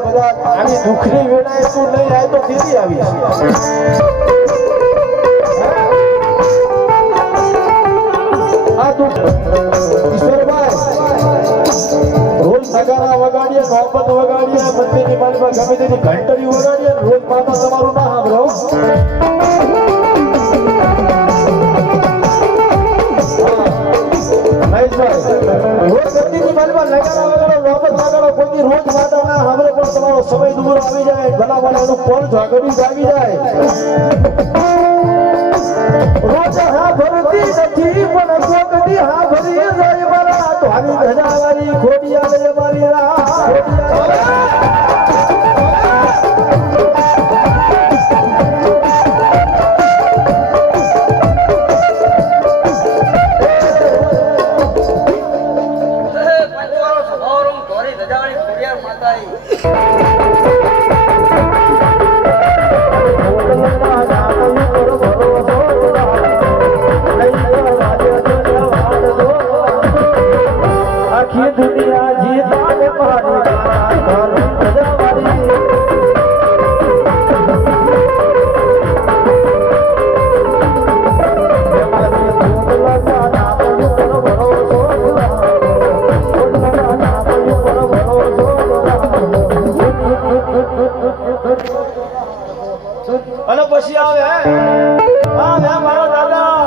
બધા આવી દુઃખની વેળાએ તું નહીં આવે તો કેવી આવી આ તું ઈશ્વરભાઈ રોજ નગારા વગાડીએ મોહબ્બત વગાડીએ મંદિરની માલમાં ગમે તેની ઘંટડી વગાડીએ રોજ માતા તમારું ના સાંભળો સમય દૂર આવી જાય ભલા વાળાનું પણ ઝાગડી જાગી જાય રોજ હા ભરતી નથી પણ કોકદી હા ભરી જાય મારા તો આવી ધજાવાળી ખોડી આવે મારી दुनिया जीता ने અને પછી આવે હા મારો દાદા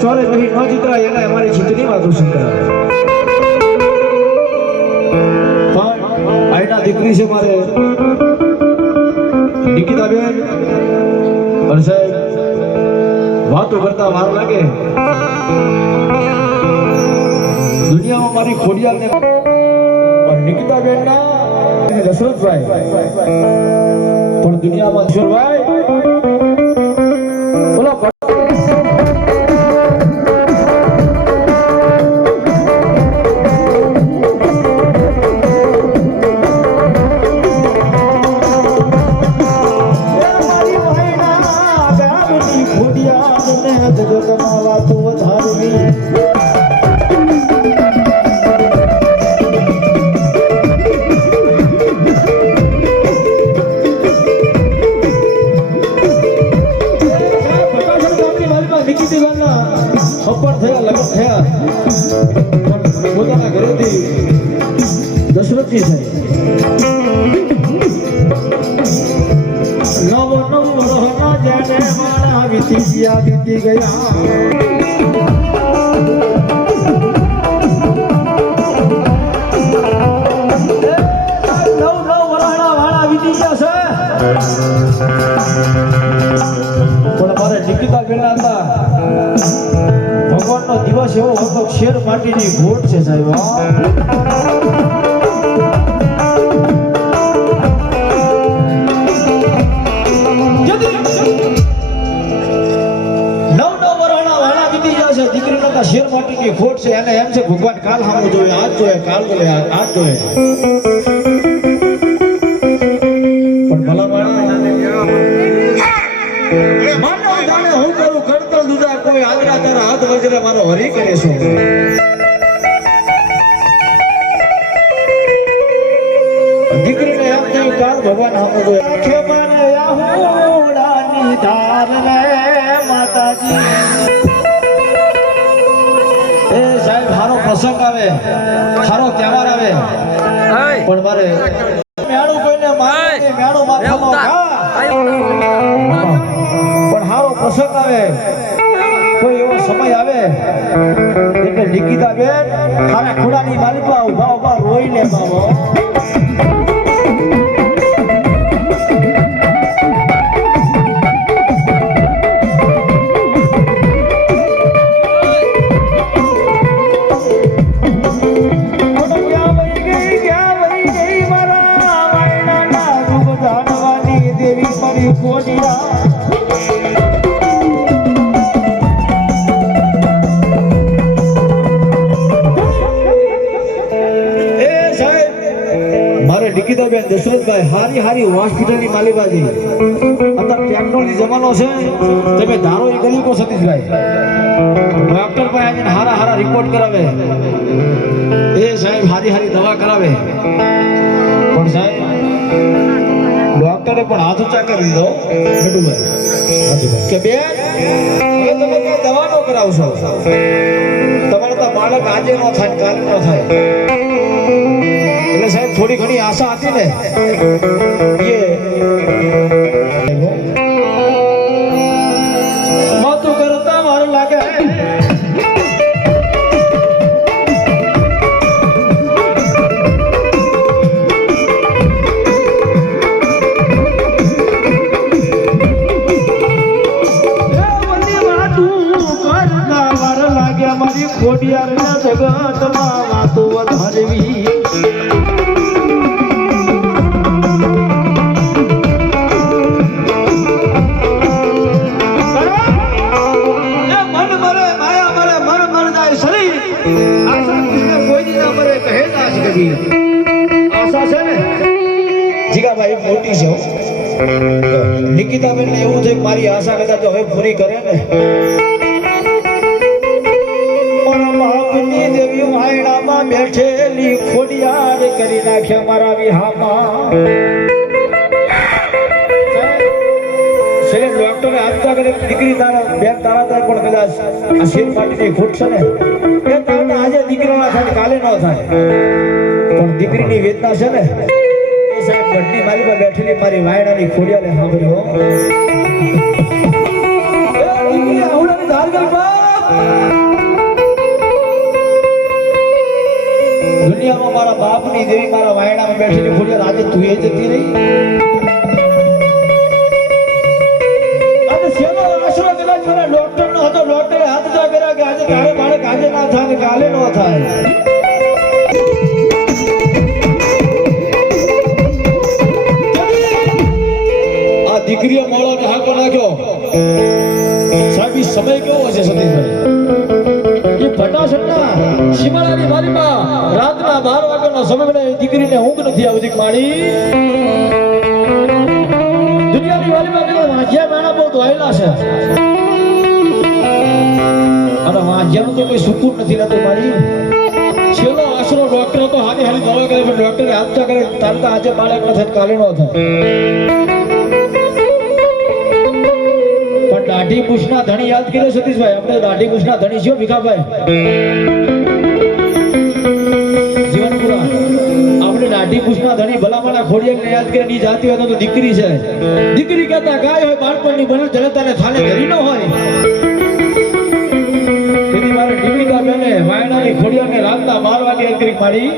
ચોરે નહીં ન જીતરાય એને અમારી જીતની વાતો શીખવાડે પણ આઈના દીકરી છે મારે નિકિતાબેન અને સાહેબ વાતો કરતા વાર લાગે દુનિયામાં મારી ખોડિયાલને નિકિતાબેન ના દશરથભાઈ પણ દુનિયામાં ઈશ્વરભાઈ બોલો પોતાના ઘરેથી દશરથજી થાય નવ નવ રહના જાને મારા વીતી ગયા વીતી ગયા પણ મારે નિકિતાબેન હતા ભગવાનનો દિવસ એવો હતો શેર માટીની ઘોટ છે સાહેબ શેર માટીની ખોટ છે એને એમ છે ભગવાન કાલ સામું જોઈએ આજ જોઈએ કાલ જોઈએ આજ જોઈએ પણ ભલા માનવ જાણે હું કરું કરતલ દુજા કોઈ આદરા તારા હાથ વજરે મારો હરી કરે છું દીકરીને એમ થયું કાલ ભગવાન સામું જોઈએ આંખે મને આહુડાની ધાર ને માતાજી એ સાહેબ હારો પ્રસંગ આવે હારો તહેવાર આવે પણ મારે મેળું કોઈને મારે મેળો માથામાં પણ હારો પ્રસંગ આવે કોઈ એવો સમય આવે એટલે નિકિતાબેન હારા ખોડાની માલિકા ઉભા ઉભા રોઈને બાબો નિકિતાબેન દશરથભાઈ હારી હારી હોસ્પિટલની માલિકાજી અત્યારે ટેકનોલોજી જમાનો છે તમે ધારો એ કરી કો સતીશભાઈ ડોક્ટર ભાઈ આવીને હારા હારા રિપોર્ટ કરાવે એ સાહેબ હારી હારી દવા કરાવે પણ સાહેબ ડોક્ટરે પણ હાથ ઊંચા કરી દીધો નટુભાઈ કે બેન હવે તમે કઈ દવા નો કરાવશો તમારે તો બાળક આજે નો થાય કાલે નો થાય એટલે સાહેબ થોડી ઘણી આશા હતી ને એ માતું કરતા વાર લાગે મારી ખોડિયાર ના જગતમાં વાતો વધારવી આશા છે ને જીગાભાઈ મોટી છે નિકિતાબેન ને એવું છે મારી આશા કદાચ હવે પૂરી કરે ને બાપની દેવી વાયણામાં બેઠેલી ખોડિયાર કરી નાખે મારા વિહામાં ડોક્ટરે આજતા કરે દીકરી તારા બેન તારા પણ કદાચ આ શેર માટીની ખોટ છે ને એ તારા આજે દીકરી ના થાય કાલે ન થાય પણ દીકરીની વેદના છે ને એ સાહેબ ગઢની મારી પર બેઠેલી મારી વાયણાની ખોડિયાને સાંભળ્યો દીકરી આવડાની ધાર ગઈ બાપ દુનિયામાં મારા બાપની દેવી મારા વાયણામાં બેઠેલી ખોડિયાર આજે તું એ જતી રહી થાય ને કાલે ન થાય. આ દીકરીઓ મોળો ને હાકો નાખ્યો સાહેબ. ઈ સમય કેવો હશે સતીશભાઈ? એ ફટાશટના શિમાળાની વાડીમાં રાતના 12 વાગ્યાનો સમય બને. દીકરીને ઊંઘ નથી આવતી મારી. દુનિયાની વાડીમાં વાંજ્યા મેણા બહુ દોયેલા છે અને વાંજ્યાનું તો કોઈ સુકૂન નથી રહેતું મારી. છેલ્લો આશરો ડોક્ટર હતો, હારી હારી દવા કરે પણ ડોક્ટરે આપતા કરે તારતા આજે બાળક ન થાય કાલે ન થાય. પણ દાઢી પૂછના ધણી યાદ કર્યો સતીશભાઈ? આપણે દાઢી પૂછના ધણી છો ભીખાભાઈ જીવનપુરા. આપણે દાઢી પૂછના ધણી ભલામણા ખોડિયાને યાદ કરે ની જાતી હોય તો દીકરી છે. દીકરી કહેતા ગાય હોય બાળપણની બને જલતાને થાલે ઘરી ન હોય. તેની મારે નિમિતા બેને વાયણાની ખોડિયાને રાતના 12 વાગે એકરી મારી.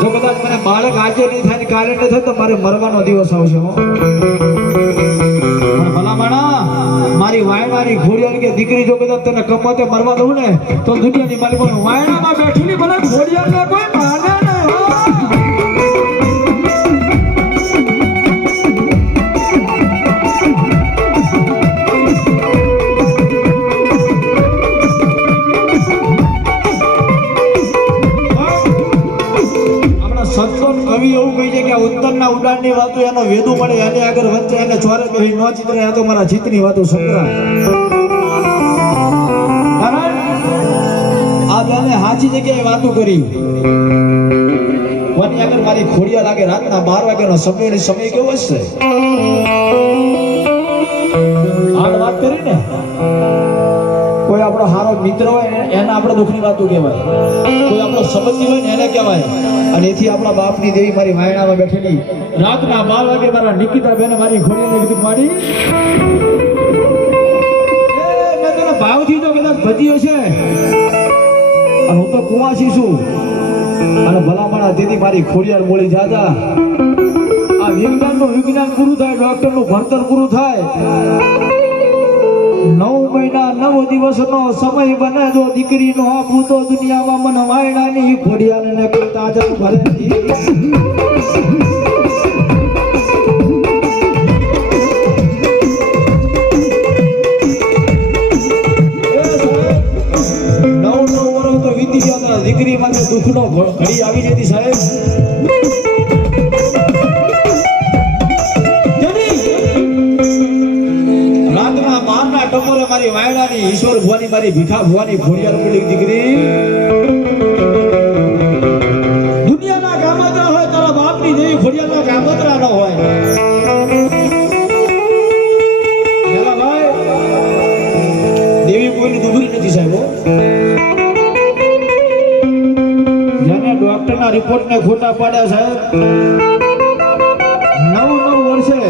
જો કદાચ મને બાળક આજે નહીં થાય કાલે નહીં થાય તો મારે મરવાનો દિવસ આવશે. મારી વાયણાની ઘોડિયાળ કે દીકરી જો કદાચ તને કમાતે મરવા દઉં ને તો દુનિયાની મારી પાસે વાયણામાં બેઠેલી મને ઘોડિયાળને કોઈ માને નહીં. કવિ એવું કહી છે કે ઉત્તરના ઉડાનની વાતો એનો વેદુ મળે એને આગળ વચ્ચે એને ચોરે કહી નો ચિત્ર આ તો મારા ચિત્રની વાતો સંગ્રહ. આ બેને સાચી જગ્યાએ વાતો કરી. કોની આગળ? મારી ખોડિયા લાગે રાતના 12 વાગ્યાનો સમય કેવો હશે? આ વાત કરી ને કોઈ આપણો સારો મિત્ર હોય ને એને આપણે દુઃખની વાતો કહેવાય. કોઈ આપણો સંબંધી હોય ને એને કહેવાય. અને એથી આપણા બાપની દેવી મારી વાયણામાં બેઠેલી રાતના 12 વાગે મારા નિકિતા બેને મારી ઘોડીને કીધું મારી મેં તને ભાવથી તો કદાચ ભજીયો છે અને હું તો કુવાસી છું અને ભલામણા તેથી મારી ખોડિયાર મોળી જાતા. આ વિજ્ઞાનનું વિજ્ઞાન પૂરું થાય, ડોક્ટરનું ભણતર પૂરું થાય. 9 મહિના 9 દિવસનો સમય બને જો દીકરીનો આપું તો દુનિયામાં મને વાયણાની ખોડિયાળને કોઈ તાજા ભરે નહીં. 9 વર્ષ તો વીતી ગયા. દીકરી માટે દુઃખનો ઘડી આવી જતી સાહેબ. ટકોરે મારી વાયણાની ઈશ્વર ભુવાની મારી ભીખા ભુવાની ખોડિયાર મોળી દીકરી દુનિયાના ગામતરા હોય તારા બાપની દેવી ખોડિયારના ગામતરા ન હોય. ભાઈ દેવી કોઈની દુબળી નથી સાહેબ. જેને ડોક્ટરના રિપોર્ટને ખોટા પાડ્યા સાહેબ 9 વર્ષે